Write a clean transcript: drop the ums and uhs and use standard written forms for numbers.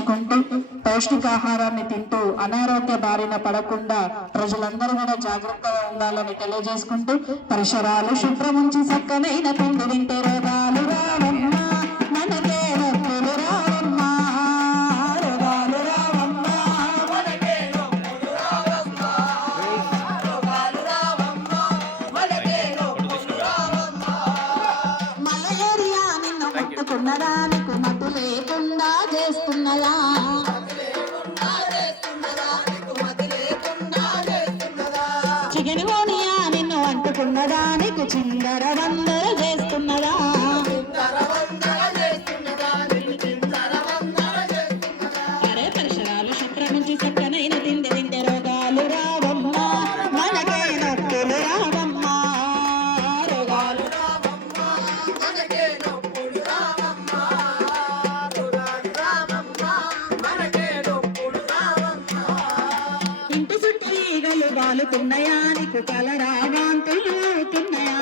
కుంటూ పౌష్టికాహారాన్ని తింటూ అనారోగ్య బారిన పడకుండా ప్రజలందరూ కూడా జాగ్రత్తగా ఉండాలని తెలియజేసుకుంటూ పరిసరాలు శుభ్రముంచి చక్కనైన పిండి తింటే రోగాలు రావమ్మా మనకే నొప్పులు రావమ్మా రోగాలు రావమ్మా మనకే నొప్పులు రావమ్మా రోగాలు రావమ్మా మనకే నొప్పులు రావమ్మా మలేరియా నిన్ను ముట్టుకున్నదా నీకు మత్తు లేకుండా చేస్తున్నదా చికెన్గోనియా నిన్ను అంటుకున్నదా నీకు చిందర వందర చేస్తున్నదా అరే పరిసరాలు శుభ్రమించి చక్కనైన తిండి తింటే రోగాలు రావమ్మా మనకే నొప్పులు రావమ్మా రోగాలు రావమ్మా మనకే నొప్పులు రావమ్మా రోగాలు రావమ్మా మనకే నొప్పులు రావమ్మా ఇంటి చుట్టూ ఈగలు వాలుతున్నాయా నీకు కలరా వాంతులు అవుతున్నాయా